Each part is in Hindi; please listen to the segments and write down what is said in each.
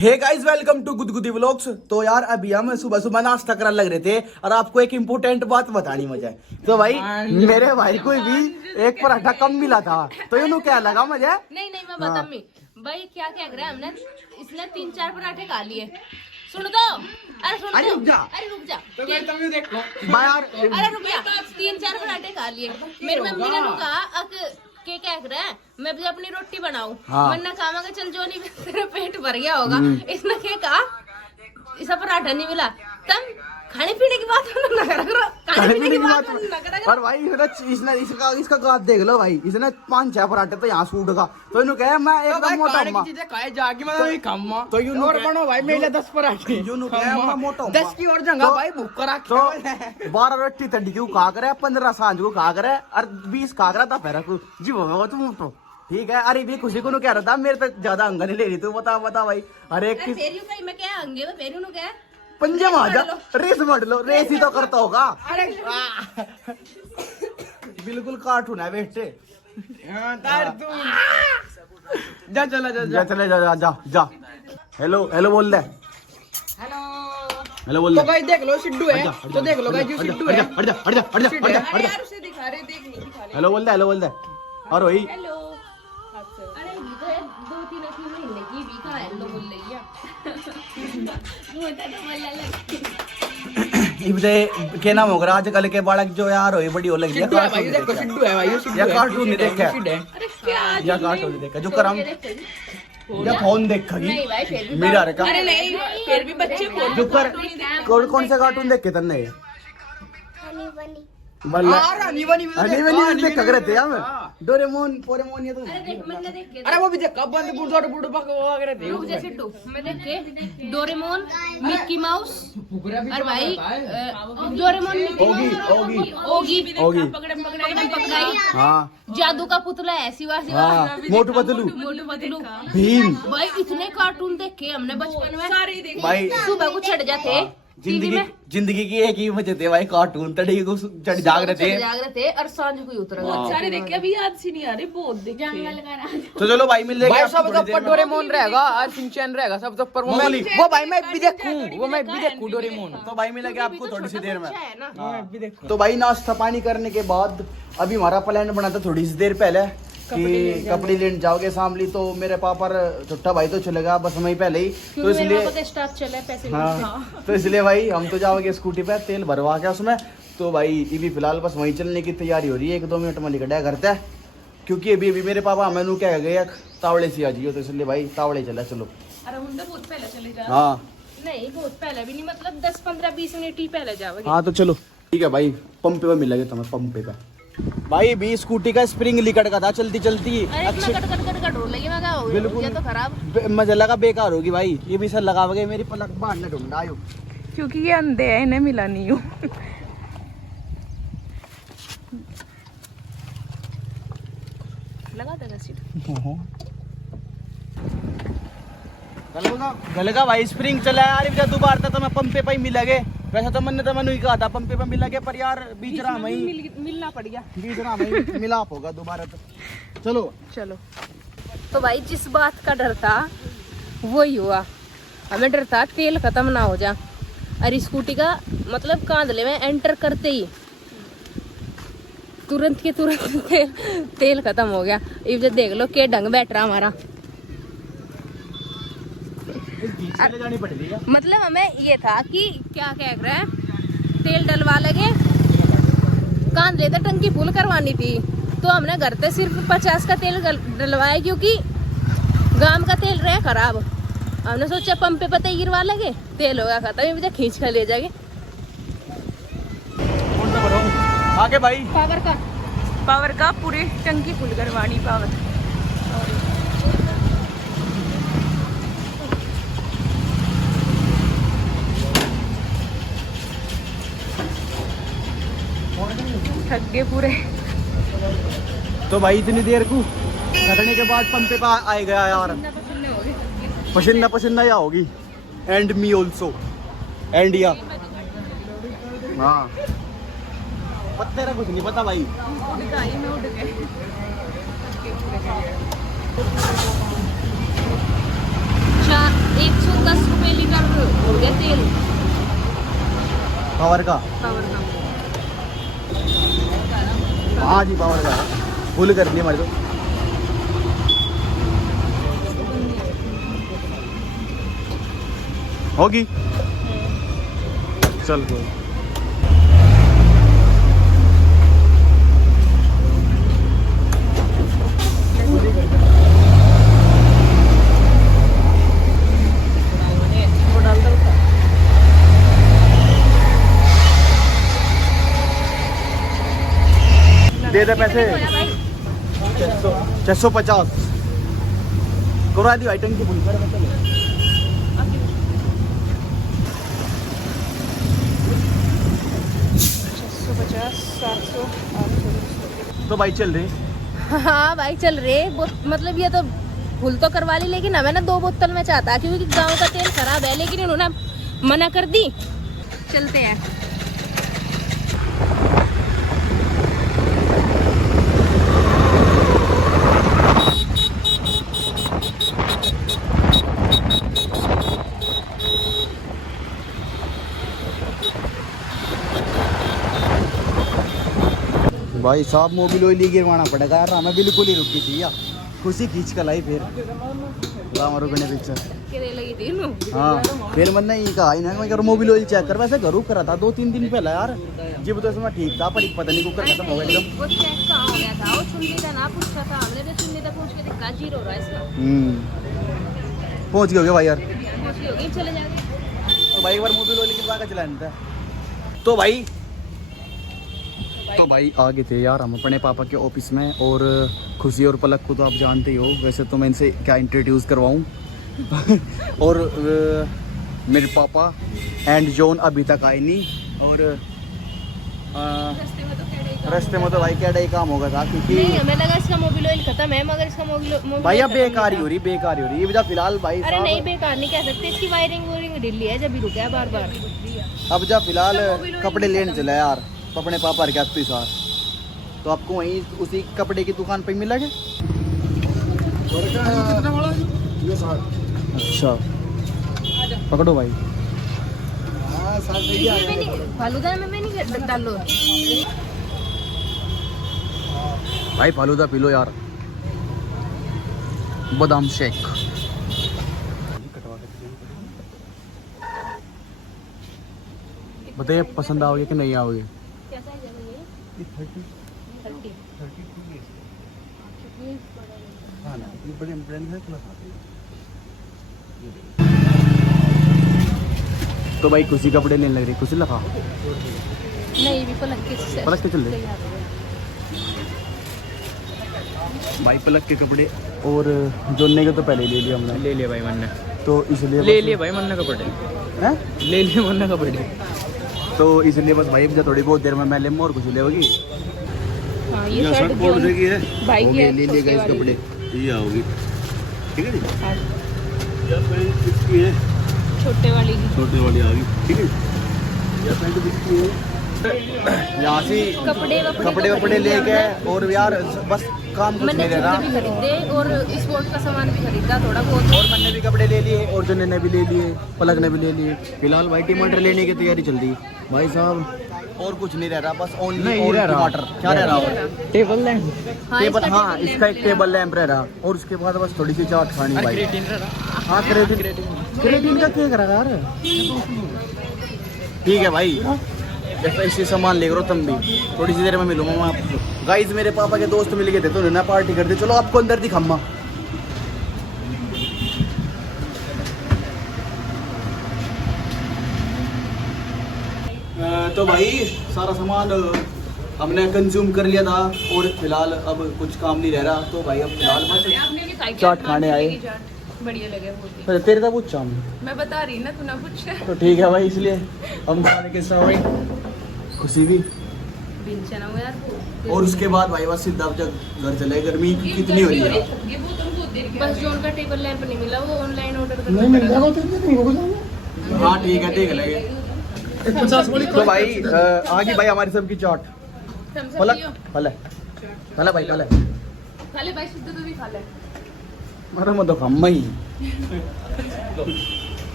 हे गाइस वेलकम टू गुदगुदी व्लॉग्स। तो यार अभी हम सुबह सुबह नाश्ता करने लग रहे थे और आपको एक इम्पोर्टेंट बात बतानी मुझे। तो भाई मेरे भाई को भी एक पराठा कम मिला था तो इन्हों क्या लगा मुझे। नहीं मैं बता भाई क्या कह रहे हैं हमने इसने 3-4 पराठे खा लिए। सुन दो अरे रुक जा तो मैं तुम देखो यार अरे रुक जा 3-4 पराठे खा लिए। मेरी मम्मी ने कहा के क्या कर रहा है मैं भी अपनी रोटी बनाऊं। मैंने कहा चल जो नहीं तेरा पेट भर गया होगा। इसने क्या कहा इसा पराठा नहीं मिला तब खाने पीने की बात ना करो खाने पीने की बात ना करो। और भाई इसने इसका गात देख लो भाई, इसने 5-6 पराठे तो यहाँ सूट का तो इन्हों कहे मैं एकदम मोटा हूं। चीजें खाए जाके मैं भी खाऊंगा तो यूं और बनो भाई मेरे 10 पराठे यूं कहे मैं मोटा हूं 10 की और जंगा भाई भूख करा तो 12 रोटी तड़ी क्यों खा करे, 15 सांझ को खा करे और 20 खा करा था पैरा को जी वो तुम मोटो ठीक है। अरे भी खुशी को कह रहा था मेरे तक ज्यादा अंग नहीं ले रही तू बता भाई। अरे मैं क्या अंगे में फेरू नु क्या पंजे में आ जा रेस मत लो, रेस ही तो करता होगा। अरे बिल्कुल कार्टून है बेटे। तार तू जा चला जा चले जा। हेलो हेलो बोल दे। हेलो बोल दे। तो भाई देख लो सिड्डू है तो देख लो भाई जो सिड्डू है हट जा। यार उसे दिखा रहे देख नहीं दिखा रहे। हेलो बोल दे और वही हेलो अरे ये तो 2-3 महीने की भी का हेलो बोल रही है। क्या नाम होगा आजकल के बालक जो यार हो बड़ी हो लगी है। सिड्डू है भाई देखो सिड्डू है भाई या कार्टून नहीं देखा अरे क्या या कार्टून नहीं देखा जो करम या फोन देखा नहीं भाई फिर भी मेरा रखा अरे नहीं फिर भी बच्चे फोन जो कर कौन सा कार्टून देख के तन्ने देख रहे थे हम डोरेमोन पोरेमोन ये तो अरे देख मैंने देख के अरे वो भी देख कब बंद बूढ़ा बूढ़ा पक वगैरह थे रुक जैसे टू मैं देख के डोरेमोन मिक्की माउस और भाई डोरेमोन मिक्की ओगी पकड़म पकड़ाई हाँ जादू का पुतला ऐसी वासी हाँ मोटू पतलू भीम भाई इतने कार्टून देखे हमने बचपन में सारे देखे भाई सुबह को चढ़ जाते जिंदगी की एक ही वजह थे भाई कार्टून तड़ी को चढ़ जाग रहे थे और सांझ को उतर सारे देखे अभी याद सी नहीं आ रही बहुत देखे जंगल लगा तो चलो भाई मिल भाई सब तो पर डोरेमोन रहेगा और शिनचैन रहेगा सब तो पर वो भाई मैं भी देखूं डोरेमोन तो भाई मिलेगा आपको थोड़ी सी देर में। मैं भी देखूं तो भाई नाश्ता पानी करने के बाद अभी हमारा प्लान बना था थोड़ी सी देर पहले कि कपड़े लेने जाओगे शामली। तो मेरे पापा छोटा भाई तो चलेगा बस वहीं पहले ही तो इसलिए स्टाफ चले पैसे हाँ तो इसलिए भाई हम तो जाओगे स्कूटी पे तेल भरवा के उसमें। तो भाई ये भी फिलहाल बस वहीं चलने की तैयारी हो रही है, 1-2 मिनट में निकटा करता है क्योंकि अभी मेरे पापा हमें क्या गए तावड़े से आ जाइए तो इसलिए भाई तावड़े चला चलो। अरे बहुत पहले चले जा हाँ नहीं बहुत पहले भी नहीं मतलब 10-15-20 मिनट ही पहले जाओगे। हाँ तो चलो ठीक है भाई पंपे पे मिलेगा तुम्हें पंपे पे। भाई भी स्कूटी का स्प्रिंग लिकट का था चलती बिल्कुल तो खराब मजा लगा बेकार होगी भाई। ये भी सर लगा गए मेरी पलक बाहर न ढूंढा आयो क्योंकि ये अंधे है इन्हें मिला नहीं हूँ। लगा देगा सीट गलेगा भाई स्प्रिंग चला यार जब दोबारा तो मैं पंपे पे ही मिला गए। वैसे तो मैंने ही कहा था पंपे पे मिला गया पर यार बीच रहा मिलना पड़ गया बीच रहा मिलाप होगा दोबारा तो चलो। तो भाई जिस बात का डर था वही हुआ। हमें डर था तेल खत्म ना हो जा और स्कूटी का मतलब कांधले में एंटर करते ही तुरंत के तुरंत तेल खत्म हो गया। ये देख लो के ढंग बैठ रहा हमारा। जानी पड़ेगी मतलब हमें ये था कि क्या कह रहे हैं तेल डलवा लगे कांधले तो टंकी फुल करवानी थी तो हमने घर पे सिर्फ 50 का तेल डलवाया क्योंकि गांव का तेल रहे खराब। हमने सोचा पंपे पे तो गिरवा लगे तेल होगा खत्म ये भी खींच कर ले जाएंगे। आगे भाई पावर का पूरी टंकी फुल करवानी पावर। थक गए पूरे। तो भाई इतनी देर को थकने के बाद पंपे पे आए गया यार पसीना या होगी एंड मी ऑल्सो एंड या हाँ तेरा कुछ नहीं पता भाई। 110 रुपए लीटर हो गया तेल पावर का। पावर का। हाँ जी पावर का फुल कर दी हमारे तो। होगी चल कोई। दे दे पैसे 650 करा दी आइटम की फुल कर। 650, 700, 800। तो भाई चल रहे। हाँ भाई चल रहे मतलब ये तो फुल तो करवा ली, लेकिन हमें ना 2 बोतल में चाहता क्योंकि गांव का तेल खराब है, लेकिन इन्होंने मना कर दी। चलते हैं। भाई साहब मोबिल ऑयल ही गिरवाना पड़ेगा यार, हमें बिल्कुल ही रुकी थी यार। खुशी खींच कर लाई फिर रुकने पीछे। लगी थी इन्हों। हाँ फिर मैंने ये कहा ही ना मैं मोबिल ऑयल चेक कर। वैसे घरों करा था 2-3 दिन पहले यार, जब तो इसमें ठीक था पर पता नहीं कुकर खत्म हो गया एकदम। वो चेक कहाँ हो गया था, वो चुन्नी का ना पूछा था हमने, तो चुन्नी तक पूछ के देखा 0 हो रहा है इसका। पहुँच गए भाई यार। पहुँच गई होगी, चले जाएंगे। तो भाई एक बार मोबिल ऑयल गिरवा कर चलाना था। तो भाई आ गए थे यार हम अपने पापा के ऑफिस में, और खुशी और पलक को तो आप जानते ही हो। वैसे तो मैं इनसे क्या इंट्रोड्यूस करवाऊँ और मेरे पापा एंड जॉन अभी तक आए नहीं, और रास्ते में तो भाई क्या डे काम होगा था क्योंकि नहीं हमें लगा इसका मोबिल ऑयल खत्म है, मगर इसका मोबिल भाई अब बेकार ही हो रही ये वजह फिलहाल भाई अरे नहीं बेकार नहीं कह सकते, इसकी वायरिंग ढीली है, जब भी रुका है बार बार। अब जब फिलहाल कपड़े लेने चला यार अपने पापा के आपके साथ, तो आपको वहीं उसी कपड़े की दुकान पे मिलेगा। अच्छा पकड़ो भाई। फालूदा में मैं नहीं डालो भाई फालूदा पी लो यार, बादाम शेक। बताइए पसंद आओगे कि नहीं आओगे। कैसा है ये 30 तो भाई खुशी कपड़े नहीं लग रही, खुशी लगा नहीं भी पलक के चल रहे भाई पलक के कपड़े, और जोड़ने के तो पहले ले लिया हमने। ले लिया भाई मन ने, तो इसलिए ले लिए भाई मन ने कपड़े, हैं ले लिए मन ने कपड़े। तो इसलिए बस भाई मुझे थोड़ी बहुत देर में मैं ले और कुछ लेगी। हां ये शर्ट कोड देगी है भाई की ले लिए गाइस कपड़े, ये आओगी ठीक है जी। हाँ। यार पैंट किसकी है, छोटे वाली की छोटे वाली आ गई ठीक है। यार पैंट किसकी है, यहाँ से कपड़े लेके, और यार बस काम कुछ मैंने नहीं रह रहा। भी खरीदे और स्पोर्ट का सामान भी खरीदा थोड़ा बहुत, और मैंने भी कपड़े ले लिए, और जन्ने ने भी ले लिए, पलक ने भी ले लिए। फिलहाल भाई टमाटर लेने की तैयारी चल रही भाई साहब, और कुछ नहीं रह रहा, बस ओनली टमाटर। क्या रह रहा टेबल लैंप, टेबल, हाँ इसका एक टेबल लैंप रह रहा, और उसके बाद बस थोड़ी सी चाट खानी भाई। हाँ क्रेडिट का केक रहा यार, ठीक है भाई। जैसा इसी सामान ले करो तुम भी, थोड़ी सी देर में मिलूंगा मैं आपको। गाइस मेरे पापा के दोस्त मिल गए थे तो उन्होंने पार्टी कर दी। चलो आपको अंदर दिखाऊंगा। तो भाई सारा सामान हमने कंज्यूम कर लिया था, और फिलहाल अब कुछ काम नहीं रह रहा, तो भाई अब फिलहाल बस चाट खाने आए। बढ़िया लगे बहुत ही। तेरे का पूछा मैं बता रही ना, तू ना पूछ। तो ठीक है भाई, इसलिए हम खाने के साथ भाई खुशी भी, बिनचना हो यार। और उसके बाद भाई बस सीधा जब घर चले। गर्मी कितनी हो रही है, ये बोतल बहुत देर बस जो उनका टेबल लैंप नहीं मिला, वो ऑनलाइन ऑर्डर कर हाँ ठीक है देख लेंगे। तो भाई आगे भाई हमारी सबकी चाट। पलक पले भाई पले खा ले भाई, शुद्ध तो भी खा ले। अरे मैं तो हम ही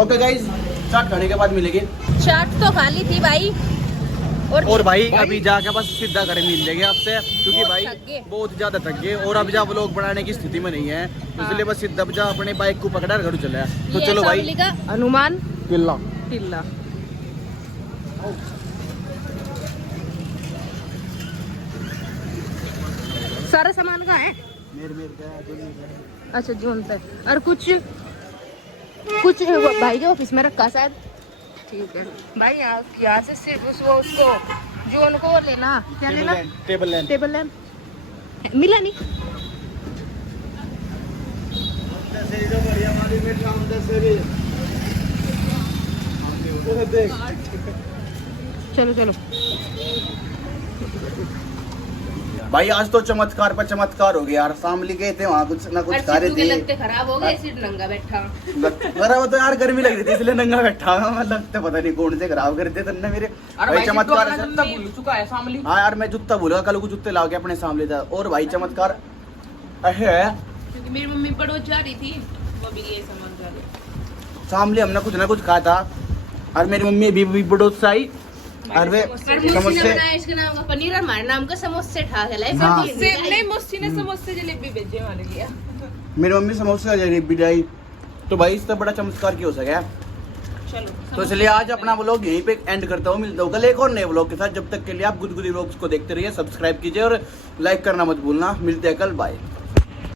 ओके गाइस, चाट खाने के बाद मिलेंगे। चाट तो खा ली थी भाई, और भाई अभी जाके बस सीधा घर मिल लेंगे आपसे, क्योंकि बहुत भाई थक गए। बहुत ज्यादा थक गए और अभी जा व्लॉग बनाने की स्थिति में नहीं है, इसलिए बस सीधा जा अपने बाइक को पकड़ा घर चले। तो ये चलो शामली भाई, का हनुमान किला टिल्ला। सारा सामान कहाँ है? अच्छा जोन पे, और कुछ वो भाई के ऑफिस में रखा शायद। ठीक है भाई, यहाँ से सिर्फ उसको जोन को लेना, क्या लेना? Table lamp. टेबल लैंप मिला नहीं। चलो चलो भाई आज तो चमत्कार पर चमत्कार हो गया यार, शामली गए थे वहाँ कुछ ना कुछ खा रहे थे। लगते खराब हो गए, सिर्फ नंगा बैठा। अरे वो तो यार गर्मी लग रही थी इसलिए नंगा बैठा हुआ, मैं लगता पता नहीं कौन से खराब करते तुमने मेरे। भाई चमत्कार जूता भूल चुका है शामली। हाँ यार मैं जूता भूला, कल को जूते ला के अपने सामने था। और भाई चमत्कार है, क्योंकि मेरी मम्मी पड़ोस जा रही थी, वो भी ये सामान जा रही। सामने हमने कुछ ना कुछ खाया था और मेरी मम्मी भी पड़ोस से आई और वे समोसे बनाया, इसके नाम का पनीर और हमारे नाम का समोसे ठाक है। हाँ। नहीं मुस्सी ने समोसे जलेबी भेजे वाले लिया। मेरी मम्मी समोसे और जलेबी लाई। तो भाई इससे बड़ा चमत्कार क्यों हो सका। चलो तो इसलिए आज अपना व्लॉग यहीं पे एंड करता हूँ, मिलता हूँ कल एक और नए व्लॉग के साथ। जब तक के लिए आप गुदगुदी व्लॉग्स को देखते रहिए, सब्सक्राइब कीजिए और लाइक करना मत भूलना। मिलते हैं कल, बाय।